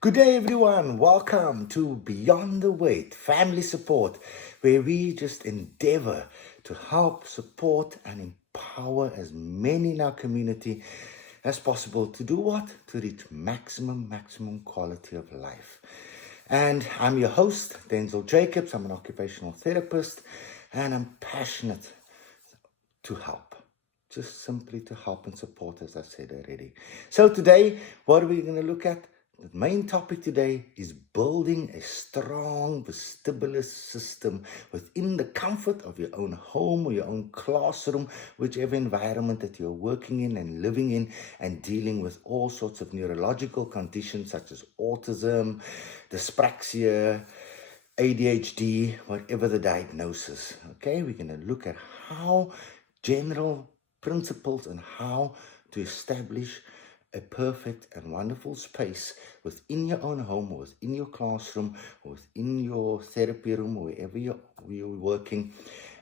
Good day, everyone. Welcome to Beyond the Weight Family Support, where we just endeavor to help, support, and empower as many in our community as possible to do what? To reach maximum quality of life. And I'm your host, Denzil Jacobs. I'm an occupational therapist, and I'm passionate to help. Just simply to help and support, as I said already. So today, what are we going to look at? The main topic today is building a strong vestibular system within the comfort of your own home or your own classroom, whichever environment that you're working in and living in, and dealing with all sorts of neurological conditions such as autism, dyspraxia, ADHD, whatever the diagnosis. Okay, we're going to look at how general principles and how to establish a perfect and wonderful space within your own home or within your classroom or within your therapy room or wherever you're working,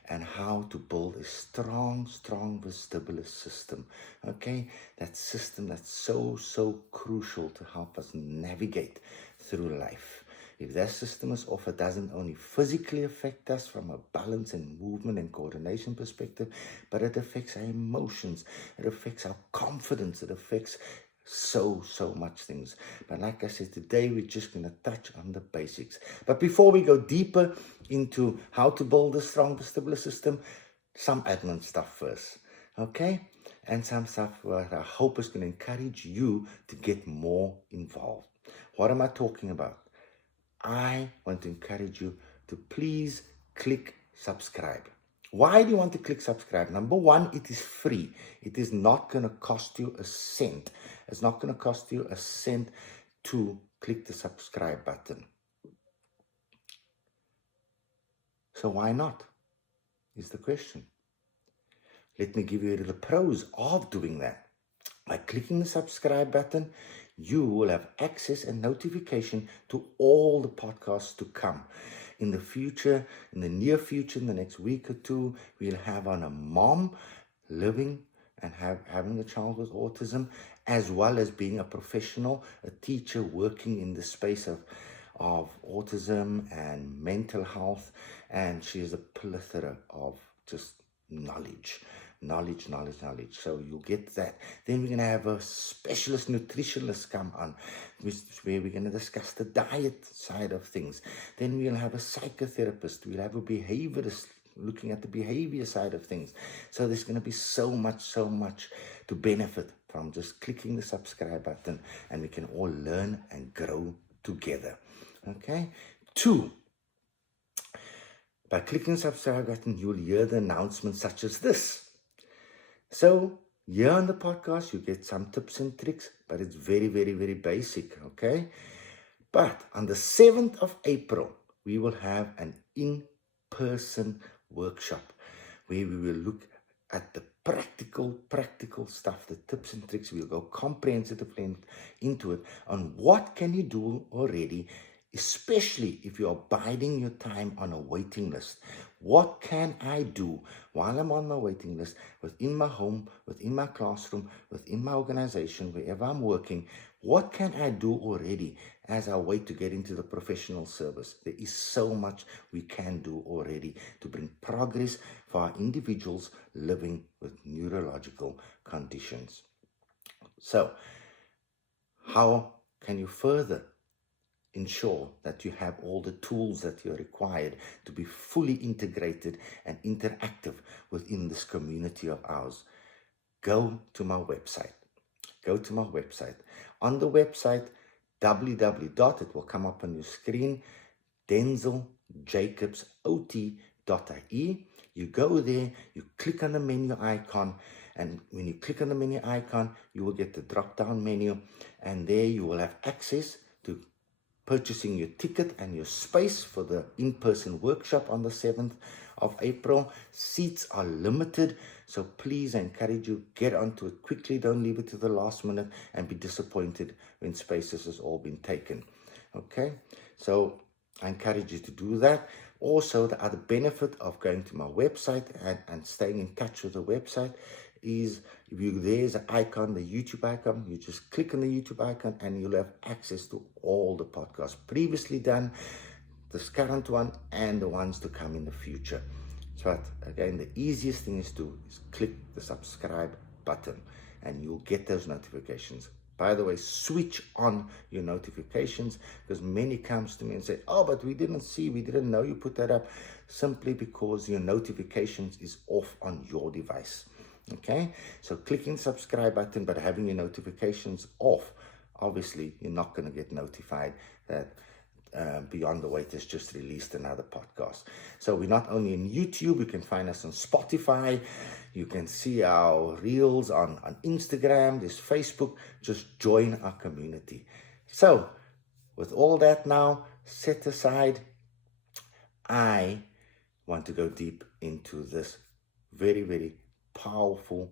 and how to build a strong vestibular system. Okay, that system that's so crucial to help us navigate through life. If that system is off, it doesn't only physically affect us from a balance and movement and coordination perspective, but it affects our emotions, it affects our confidence, it affects so much things. But like I said, today we're just going to touch on the basics. But before we go deeper into how to build a strong vestibular system, some admin stuff first, okay? And some stuff that I hope is going to encourage you to get more involved. What am I talking about? I want to encourage you to please click subscribe. Why do you want to click subscribe? Number one, it is free. It is not going to cost you a cent. It's not going to cost you a cent to click the subscribe button. So why not? Is the question. Let me give you the pros of doing that. By clicking the subscribe button, you will have access and notification to all the podcasts to come. In the future, in the near future, in the next week or two, we'll have on a mom living and having a child with autism, as well as being a professional, a teacher working in the space of autism and mental health. And she is a plethora of just knowledge. So you'll get that. Then we're going to have a specialist nutritionist come on, where we're going to discuss the diet side of things. Then we'll have a psychotherapist. We'll have a behaviorist looking at the behavior side of things. So there's going to be so much to benefit from just clicking the subscribe button, and we can all learn and grow together. Okay? 2, by clicking the subscribe button, you'll hear the announcements such as this. So here on the podcast, you get some tips and tricks, but it's very basic, okay? But on the 7th of April, we will have an in-person workshop where we will look at the practical stuff, the tips and tricks. We'll go comprehensively into it on what can you do already, especially if you're biding your time on a waiting list. What can I do while I'm on my waiting list, within my home, within my classroom, within my organization, wherever I'm working? What can I do already as I wait to get into the professional service? There is so much we can do already to bring progress for our individuals living with neurological conditions. So, how can you further ensure that you have all the tools that you're required to be fully integrated and interactive within this community of ours? Go to my website. On the website, www. It will come up on your screen, denziljacobsot.ie. You go there, you click on the menu icon, and when you click on the menu icon, you will get the drop-down menu, and there you will have access to purchasing your ticket and your space for the in-person workshop on the 7th of April. Seats are limited, so please, I encourage you, get onto it quickly. Don't leave it to the last minute and be disappointed when spaces has all been taken. Okay, so I encourage you to do that. Also, the other benefit of going to my website and staying in touch with the website is, there's an icon, the YouTube icon. You just click on the YouTube icon and you'll have access to all the podcasts previously done, this current one, and the ones to come in the future. So again, the easiest thing is click the subscribe button and you'll get those notifications. By the way, switch on your notifications, because many comes to me and say, oh, but we didn't know you put that up, simply because your notifications is off on your device. Okay, so clicking the subscribe button but having your notifications off, obviously you're not going to get notified that Beyond the Wait has just released another podcast. So we're not only in YouTube, you can find us on Spotify, you can see our reels on Instagram, there's Facebook. Just join our community. So with all that now set aside, I want to go deep into this very, very powerful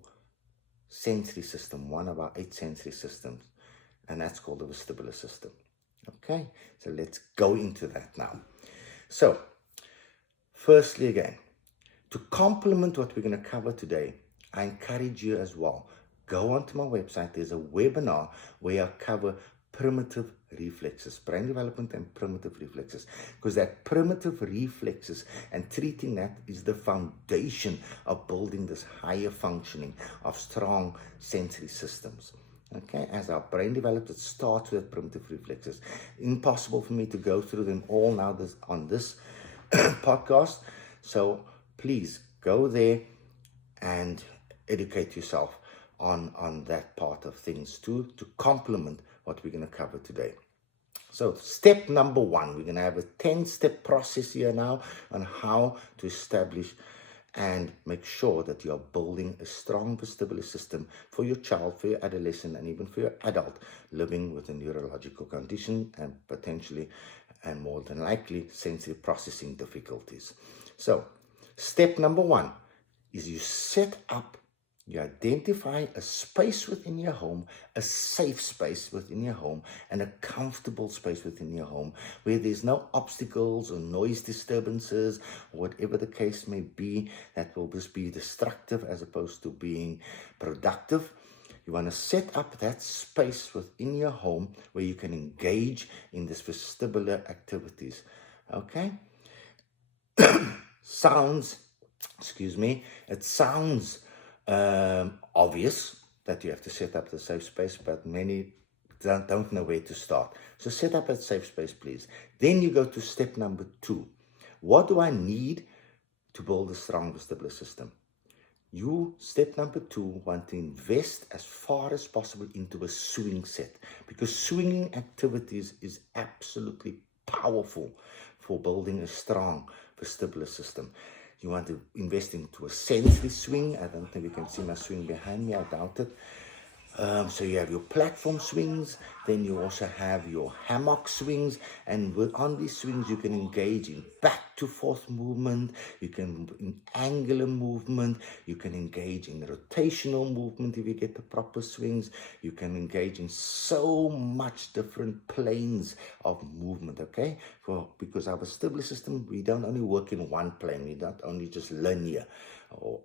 sensory system, one of our 8 sensory systems, and that's called the vestibular system. Okay, so let's go into that now. So, firstly again, to complement what we're going to cover today, I encourage you as well, go onto my website. There's a webinar where I cover primitive reflexes, brain development and primitive reflexes, because that primitive reflexes and treating that is the foundation of building this higher functioning of strong sensory systems. Okay, as our brain develops, it starts with primitive reflexes. Impossible for me to go through them all now on this podcast. So please go there and educate yourself on that part of things too, to complement what we're going to cover today. So step number 1, we're going to have a 10-step process here now on how to establish and make sure that you are building a strong vestibular system for your child, for your adolescent, and even for your adult living with a neurological condition and potentially, and more than likely, sensory processing difficulties. So step number 1 is you identify a space within your home, a safe space within your home, and a comfortable space within your home where there's no obstacles or noise disturbances, or whatever the case may be, that will just be destructive as opposed to being productive. You want to set up that space within your home where you can engage in this vestibular activities. Okay? It sounds obvious that you have to set up the safe space, but many don't know where to start. So set up a safe space, please. Then you go to step number 2. What do I need to build a strong vestibular system? Step number 2, want to invest as far as possible into a swing set, because swinging activities is absolutely powerful for building a strong vestibular system. You want to invest into a sensory swing. I don't think you can see my swing behind me, I doubt it. So you have your platform swings, then you also have your hammock swings, and on these swings you can engage in back to forth movement, you can in angular movement, you can engage in rotational movement if you get the proper swings, you can engage in so much different planes of movement, okay? Because our vestibular system, we don't only work in one plane, we're not only just linear, or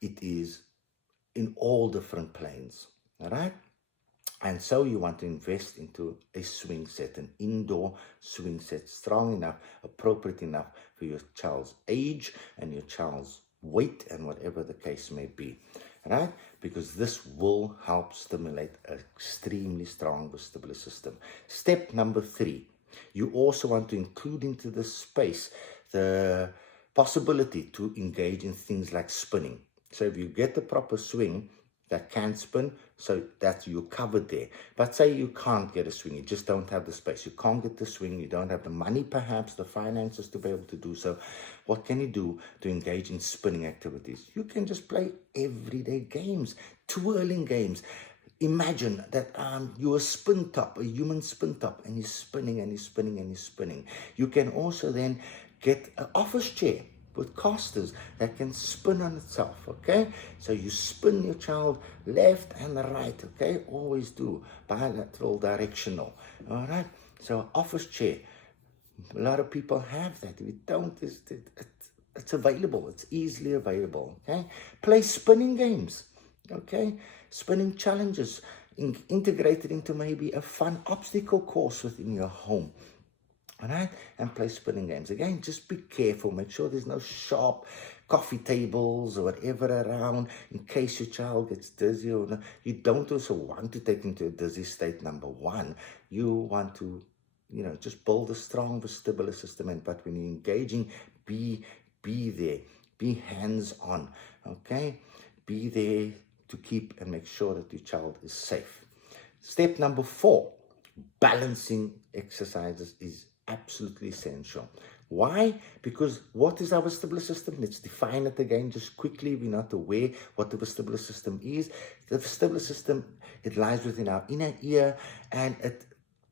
it is in all different planes. All right, and so you want to invest into a swing set, an indoor swing set, strong enough, appropriate enough for your child's age and your child's weight and whatever the case may be. All right, because this will help stimulate an extremely strong vestibular system. Step number 3, you also want to include into this space the possibility to engage in things like spinning. So if you get the proper swing that can spin, so that you're covered there. But say you can't get a swing, you just don't have the space, you can't get the swing, you don't have the money, perhaps the finances to be able to do so. What can you do to engage in spinning activities? You can just play everyday games, twirling games. Imagine that you're a spin top, a human spin top, and you're spinning and you're spinning and you're spinning. You can also then get an office chair with casters that can spin on itself, okay? So you spin your child left and right, okay? Always do bilateral directional, all right? So office chair, a lot of people have that. If you don't, it's available. It's easily available, okay? Play spinning games. Okay, spinning challenges integrated into maybe a fun obstacle course within your home. All right, and play spinning games. Again, just be careful. Make sure there's no sharp coffee tables or whatever around in case your child gets dizzy. Or no. You don't also want to take into a dizzy state, number one. You want to, just build a strong vestibular system. But when you're engaging, be there. Be hands-on, okay? Be there to keep and make sure that your child is safe. Step number 4, balancing exercises is absolutely essential. Why? Because what is our vestibular system? Let's define it again just quickly. We're not aware what the vestibular system is. The vestibular system, it lies within our inner ear and it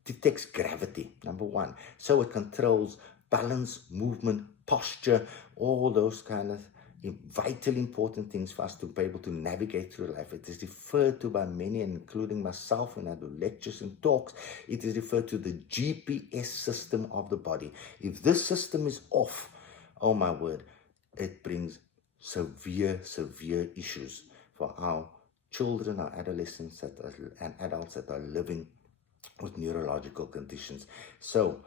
detects gravity, number 1. So it controls balance, movement, posture, all those kind of vitally important things for us to be able to navigate through life. It is referred to by many, including myself when I do lectures and talks. It is referred to the GPS system of the body. If this system is off, oh my word, it brings severe issues for our children, our adolescents and adults that are living with neurological conditions. So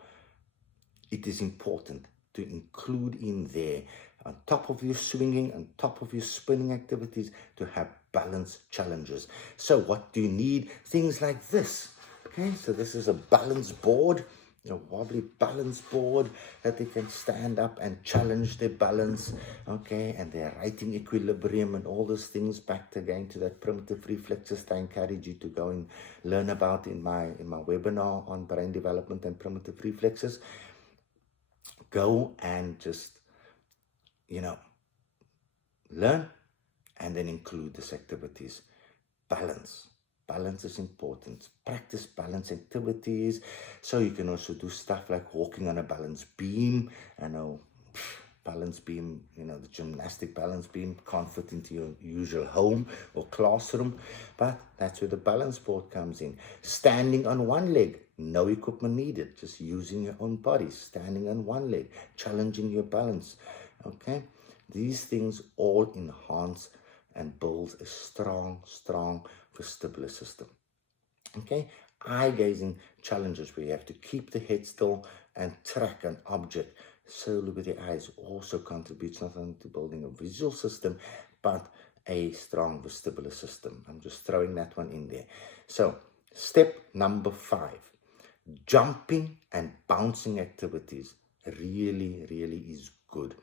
it is important to include in there, on top of your swinging, on top of your spinning activities, to have balance challenges. So what do you need? Things like this. Okay, so this is a balance board, a wobbly balance board that they can stand up and challenge their balance, okay, and their writing equilibrium and all those things, back again to that primitive reflexes that I encourage you to go and learn about in my webinar on brain development and primitive reflexes. Go and just, learn and then include these activities. Balance is important. Practice balance activities. So you can also do stuff like walking on a balance beam. I know balance beam, the gymnastic balance beam can't fit into your usual home or classroom, but that's where the balance board comes in. Standing on one leg, no equipment needed, just using your own body, standing on one leg, challenging your balance, okay? These things all enhance and build a strong vestibular system. Okay, eye-gazing challenges where you have to keep the head still and track an object solely with the eyes also contributes not only to building a visual system, but a strong vestibular system. I'm just throwing that one in there. So, step number 5, jumping and bouncing activities really is good.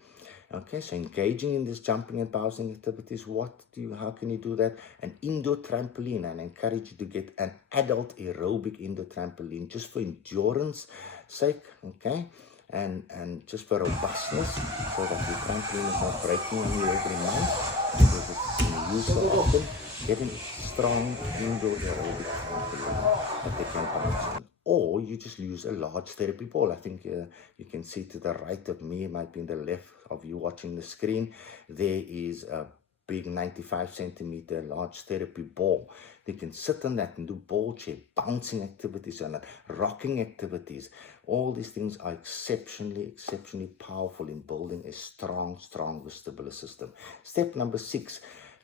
Okay, so engaging in this jumping and bouncing activities, how can you do that? An indoor trampoline, and I encourage you to get an adult aerobic indoor trampoline just for endurance sake, okay? And just for robustness, so that your trampoline is not breaking on you every month because it's in use so often. Get a strong indoor aerobic trampoline that they can bounce on. Or you just use a large therapy ball. I think you can see to the right of me, it might be in the left of you watching the screen, there is a big 95 centimeter large therapy ball. They can sit on that and do ball chair, bouncing activities on it, rocking activities. All these things are exceptionally powerful in building a strong vestibular system. Step number 6,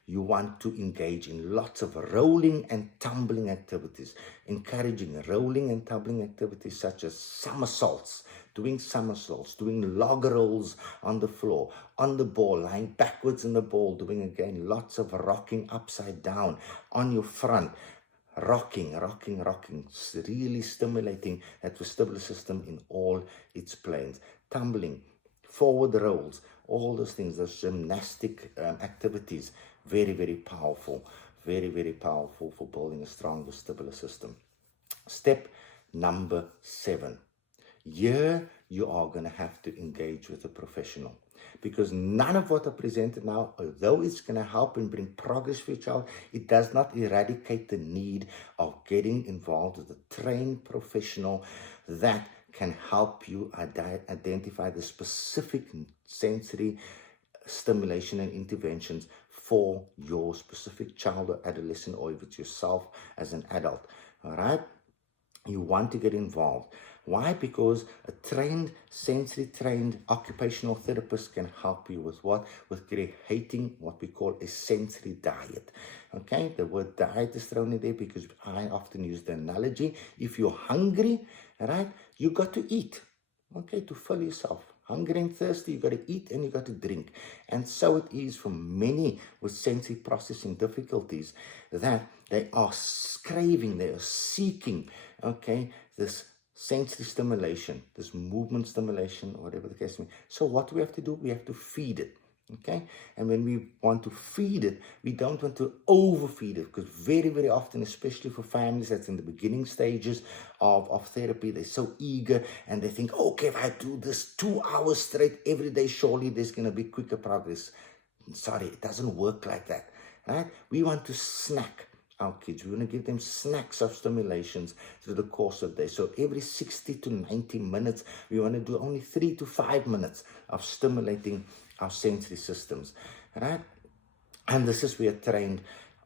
you want to engage in lots of rolling and tumbling activities, encouraging rolling and tumbling activities such as somersaults, doing log rolls on the floor, on the ball, lying backwards in the ball, doing again lots of rocking upside down on your front, rocking, really stimulating that vestibular system in all its planes. Tumbling, forward rolls, all those things, those gymnastic activities, very powerful, very powerful for building a strong vestibular system. Step number 7. Here you are going to have to engage with a professional, because none of what I presented now, although it's going to help and bring progress for your child, it does not eradicate the need of getting involved with a trained professional that can help you identify the specific sensory stimulation and interventions for your specific child or adolescent, or if it's yourself as an adult. All right. You want to get involved. Why? Because a sensory trained occupational therapist can help you with what? With creating what we call a sensory diet. Okay, the word diet is thrown in there because I often use the analogy: if you're hungry, right, you got to eat. Okay, to fill yourself. Hungry and thirsty, you got to eat and you got to drink. And so it is for many with sensory processing difficulties, that they are craving, they are seeking, okay, this sensory stimulation, this movement stimulation, whatever the case may be. So what do we have to do? We have to feed it. Okay, and when we want to feed it, we don't want to overfeed it, because very, very often, especially for families that's in the beginning stages of therapy, they're so eager and they think, okay, if I do this 2 hours straight every day, surely there's going to be quicker progress. Sorry, it doesn't work like that, right? We want to snack our kids. We want to give them snacks of stimulations through the course of the day. So every 60 to 90 minutes, we want to do only 3 to 5 minutes of stimulating our sensory systems, right? And this is where trained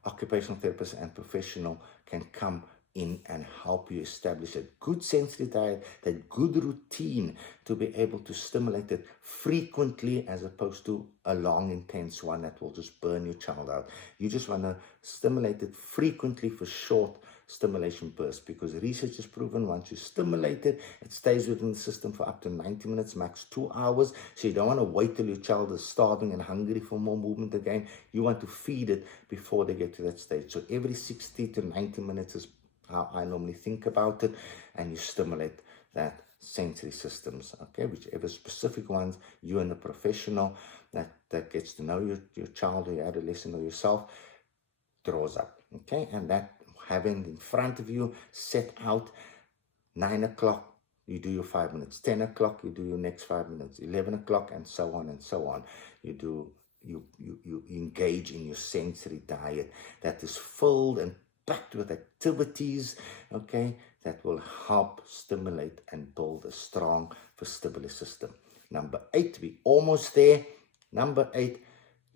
occupational therapists and professional can come in and help you establish a good sensory diet, that good routine to be able to stimulate it frequently, as opposed to a long, intense one that will just burn your child out. You just want to stimulate it frequently for short stimulation bursts, because research has proven once you stimulate it, it stays within the system for up to 90 minutes, max 2 hours. So you don't want to wait till your child is starving and hungry for more movement again. You want to feed it before they get to that stage. So every 60 to 90 minutes is how I normally think about it, and you stimulate that sensory systems, okay, whichever specific ones you and the professional that gets to know your child or your adolescent or yourself draws up, okay, and that having in front of you set out 9 o'clock, you do your 5 minutes, 10 o'clock, you do your next 5 minutes, 11 o'clock, and so on and so on. You engage in your sensory diet that is filled and packed with activities, okay, that will help stimulate and build a strong vestibular system. Number 8, we almost there. Number 8,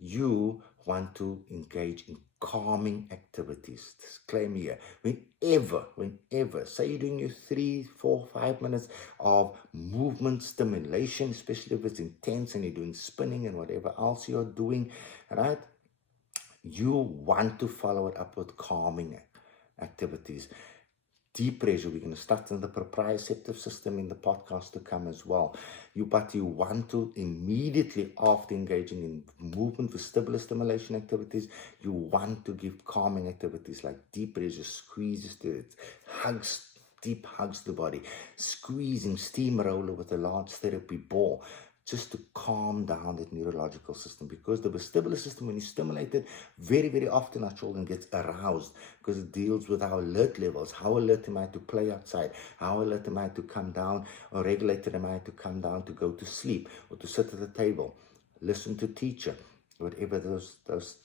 you want to engage in calming activities. Disclaimer here: whenever, say you're doing your 3, 4, 5 minutes of movement stimulation, especially if it's intense and you're doing spinning and whatever else you're doing, right? You want to follow it up with calming activities. Deep pressure, we're going to start in the proprioceptive system in the podcast to come as well. But you want to immediately after engaging in movement vestibular stimulation activities, you want to give calming activities like deep pressure, squeezes to it, hugs, deep hugs to the body, squeezing, steamroller with a large therapy ball, just to calm down that neurological system. Because the vestibular system, when you stimulate it, very, very often our children gets aroused, because it deals with our alert levels. How alert am I to play outside? How alert am I to come down, or regulated am I to come down to go to sleep, or to sit at the table, listen to teacher, whatever those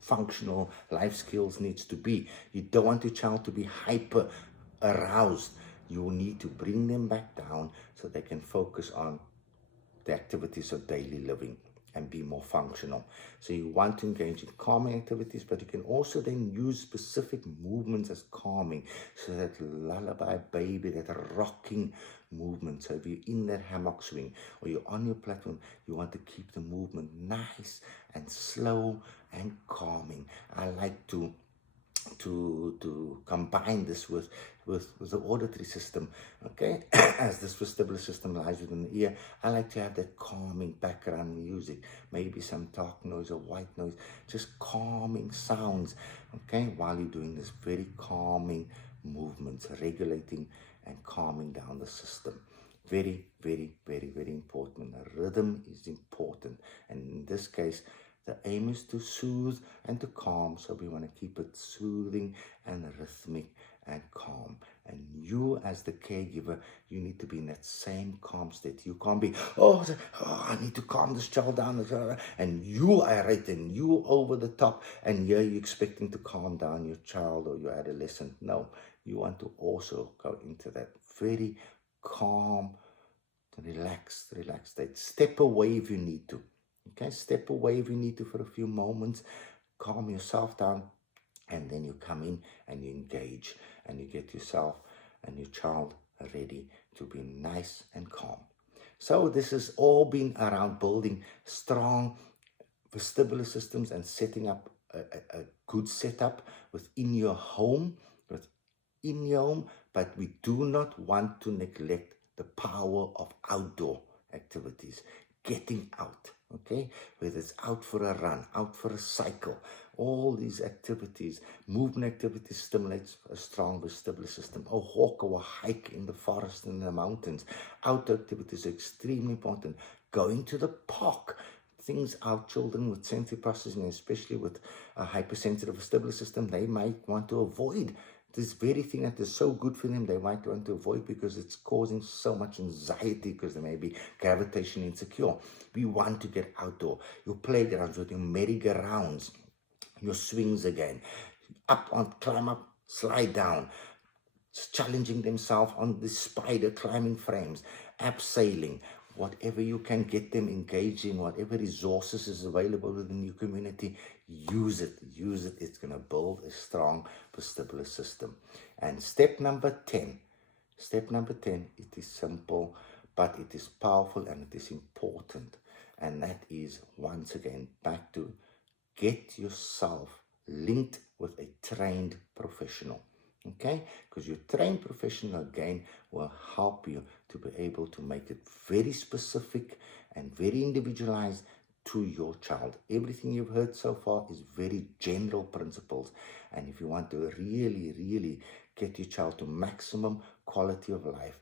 functional life skills needs to be. You don't want your child to be hyper aroused. You need to bring them back down so they can focus on the activities of daily living and be more functional. So you want to engage in calming activities, but you can also then use specific movements as calming. So that lullaby baby, that rocking movement. So if you're in that hammock swing or you're on your platform, you want to keep the movement nice and slow and calming. I like to combine this with the auditory system, okay? As this vestibular system lies within the ear, I like to have that calming background music, maybe some dark noise or white noise, just calming sounds, okay, while you're doing this very calming movements, regulating and calming down the system. Very, very, very, very important. The rhythm is important, and in this case, the aim is to soothe and to calm, so we want to keep it soothing and rhythmic and calm. And you, as the caregiver, you need to be in that same calm state. You can't be, I need to calm this child down, and you irate and you over the top, and here you're expecting to calm down your child or your adolescent. No, you want to also go into that very calm, relaxed state. Step away if you need to. Okay, step away if you need to for a few moments, calm yourself down, and then you come in and you engage and you get yourself and your child ready to be nice and calm. So this has all been around building strong vestibular systems and setting up a good setup within your home, but we do not want to neglect the power of outdoor activities, getting out, okay? Whether it's out for a run, out for a cycle, all these activities, movement activities stimulates a strong vestibular system. A walk or a hike in the forest and the mountains. Outdoor activities are extremely important. Going to the park, things our children with sensory processing, especially with a hypersensitive vestibular system, they might want to avoid this very thing that is so good for them, they might want to avoid because it's causing so much anxiety because they may be gravitation insecure. We want to get outdoor. Your playgrounds with your merry-go-rounds, your swings again, climb up, slide down, challenging themselves on the spider climbing frames, abseiling, whatever you can get them engaged in, whatever resources is available within your community, use it. It's going to build a strong vestibular system. And step number 10, it is simple, but it is powerful and it is important. And that is, once again, back to get yourself linked with a trained professional. Okay, because your trained professional again will help you to be able to make it very specific and very individualized to your child. Everything you've heard so far is very general principles, and if you want to really get your child to maximum quality of life,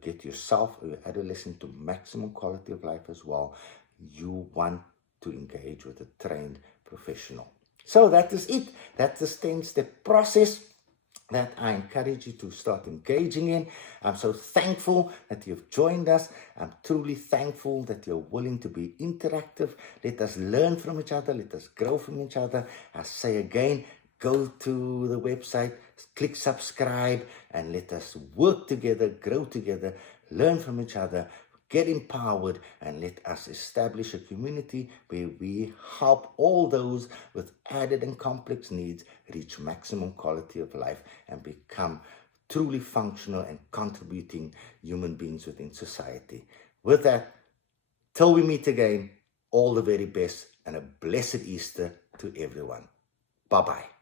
get yourself or your adolescent to maximum quality of life as well, you want to engage with a trained professional. So that is it. That's the 10-step process that I encourage you to start engaging in. I'm so thankful that you've joined us. I'm truly thankful that you're willing to be interactive. Let us learn from each other. Let us grow from each other. I say again, go to the website, click subscribe, and let us work together, grow together, learn from each other, get empowered, and let us establish a community where we help all those with added and complex needs reach maximum quality of life and become truly functional and contributing human beings within society. With that, till we meet again, all the very best and a blessed Easter to everyone. Bye-bye.